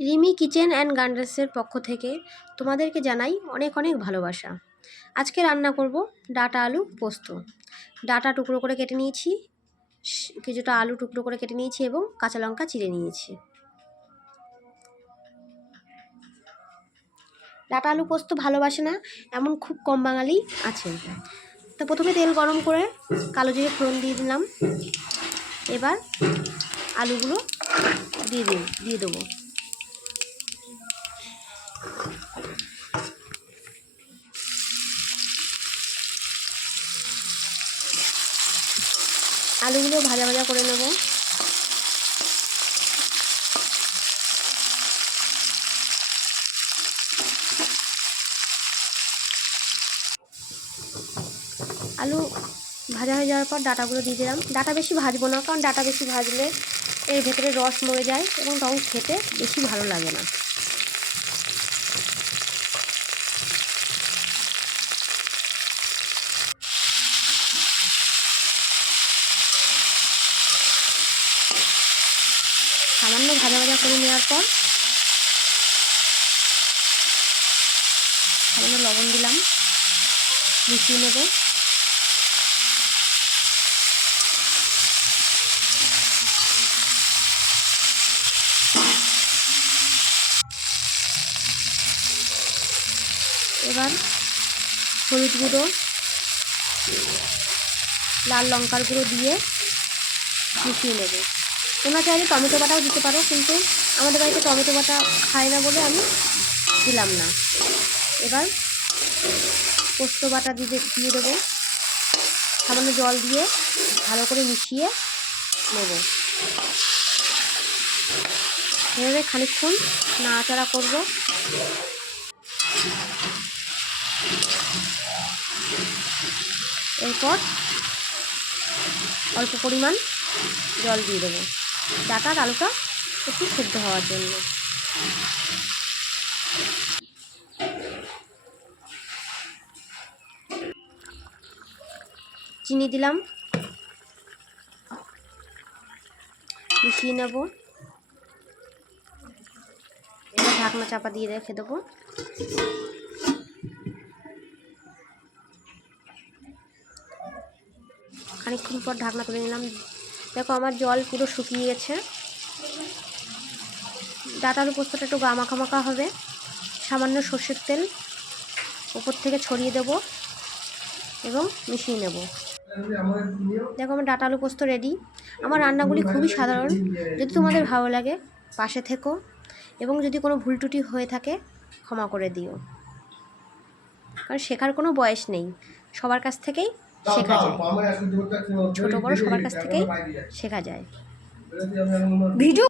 Rimi kitchen and গার্ডেন্সের পক্ষ থেকে তোমাদেরকে জানাই অনেক অনেক ভালোবাসা। আজকে রান্না করব ডাটা আলু পোস্ত। ডাটা টুকরো করে কেটে নিয়েছি কিছুটা আলু টুকরো করে কেটে নিয়েছি এবং কাঁচা লঙ্কা চিড়ে নিয়েছি। ডাটা আলু পোস্ত ভালোবাসে না, এমন খুব কম বাঙালি আছে। তো প্রথমে তেল গরম করে কালো জিরে ফোড়ন দিয়ে দিলাম। এবার আলুগুলো দিয়ে দিয়ে দেবো। আলুগুলো ভাজা ভাজা করে নেব। আলু ভাজা হয়ে যাওয়ার পর ডাটাগুলো দিয়ে দিলাম। ডাটা বেশি ভাজবো না, কারণ ডাটা বেশি ভাজলে এর ভেতরে রস মরে যায় এবং তখন খেতে বেশি ভালো লাগে না। সামান্য ভাজা ভাজা করে নেওয়ার পর সামান্য লবণ দিলাম, মিশিয়ে নেব। এবার হলুদ গুঁড়ো, লাল লঙ্কার গুঁড়ো দিয়ে মিশিয়ে নেব। তোমরা চাইলে টমেটো বাটাও দিতে পারো, কিন্তু আমাদের বাড়িতে টমেটো বাটা খায় না বলে আমি দিলাম না। এবার পোস্ত বাটা দিয়ে দিয়ে দেবো। সামান্য জল দিয়ে ভালো করে মিশিয়ে নেব। এভাবে খানিকক্ষণ নাড়াচাড়া করব। এরপর অল্প পরিমাণ জল দিয়ে দেবো। ডাটার আলুটা একটু সেদ্ধ হওয়ার জন্য। চিনি দিলাম। মিশিয়ে নেব। ঢাকনা চাপা দিয়ে রেখে দেবো। খানিকক্ষণ পর ঢাকনা তুলে নিলাম। দেখো আমার জল পুরো শুকিয়ে গেছে। ডাটার পোস্তটা একটু গামাখা মাখা হবে। সামান্য সর্ষের তেল উপর থেকে ছড়িয়ে দেব এবং মিশিয়ে নেব। দেখো আমার ডাটা আলু পোস্ত রেডি আমার রান্নাগুলি খুবই সাধারণ। যদি তোমাদের ভালো লাগে, পাশে থেকো এবং যদি কোনো ভুল হয়ে থাকে, ক্ষমা করে দিও। কারণ শেখার কোনো বয়স নেই। সবার কাছ থেকেই শেখা যায়। ছোট বড় সবার কাছ থেকেই শেখা যায়। ভিডিও